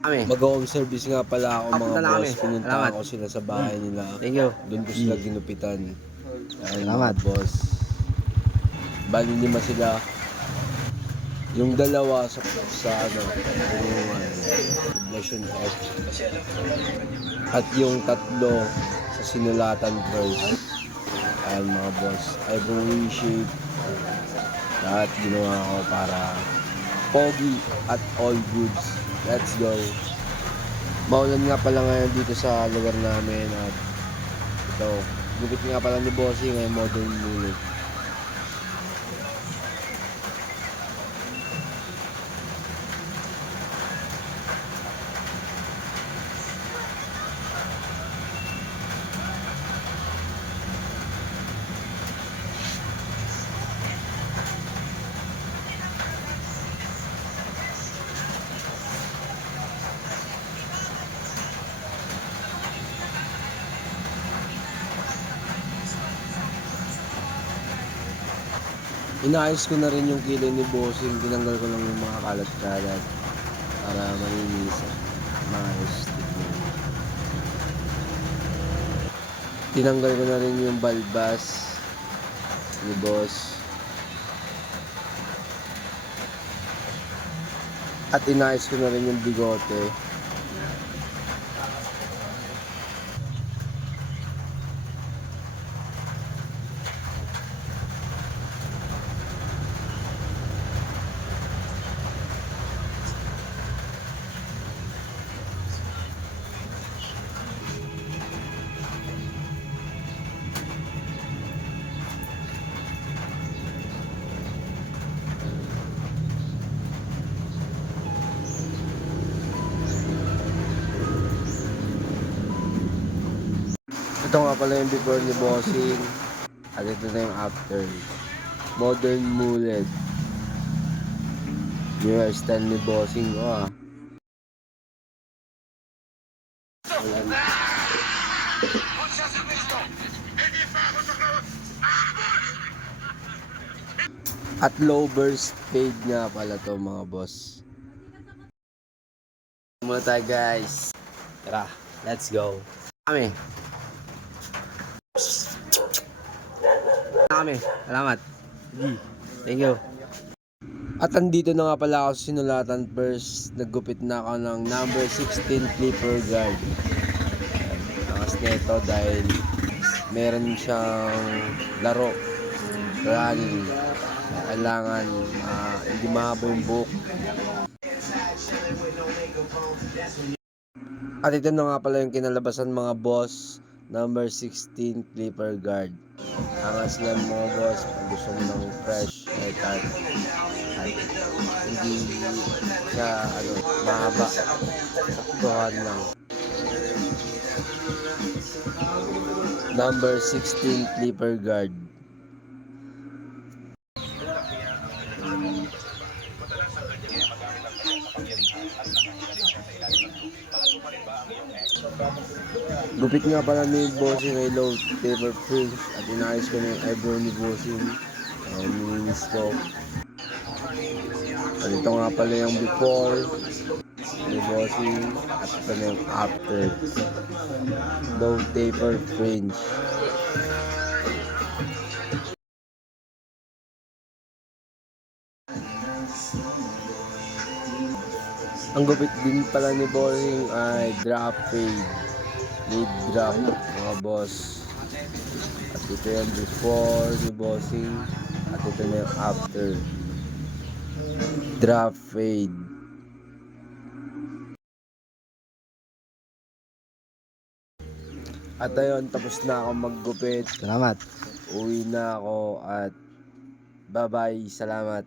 Mag-home service nga pala ako mga Papunta na boss. kami. Pinuntahan Salamat. ko sila sa bahay nila. Thank you. Doon ko sila ginupitan. Ayun Salamat. mga boss. Bali 5 sila. Yung dalawa sa Poblacion F. At yung tatlo sa Sinulatan first. Ayun mga boss. Eyebrow reshape. Lahat ginawa ko para pogi at all goods. Let's go. Maulan nga pala ngayon dito sa lugar namin at ito, gupit nga pala ni Bossing ay modern mullet. Inaayos ko na rin yung kilay ni Bossing. Tinanggal ko lang yung mga kalat-kalat para malinis at maayos tignan. Tinanggal ko na rin yung balbas ni Boss. At inaayos ko na rin yung bigote. Ito nga pala yung before ni Bossing. At ito na yung after. Modern mullet. New hairstyle ni Bossing ko ah. Ayan. At low burst fade nga pala to mga boss. Muna tayo guys. Tara, let's go. Kami. Salamat. Thank you. At andito na nga pala ako sa Sinulatan first. Naggupit na ako ng number 16 clipper guard. Angas neto dahil meron siyang laro. Running. Kailangan hindi mahaba yung buhok. At ito na nga pala yung kinalabasan mga boss. Number 16 clipper guard. Angas yan mga boss. Pag gusto mo ng fresh haircut. At hindi siya mahaba. Saktuhan lang. Number 16 clipper guard. Gupit nga pala ni Bossing ay low taper fringe at inayos ko na yung eyebrow ni Bossing. Nilinis ko. At ito nga pala yung before ni Bossing at ito na yung after. Low taper fringe. Ang gupit din pala ni Bossing ay drop fade. Mid drop mga boss. At ito yung before ni Bossing. At ito na yung after. Drop fade. At ayun, tapos na ako maggupit. Salamat. Uwi na ako at bye bye. Salamat.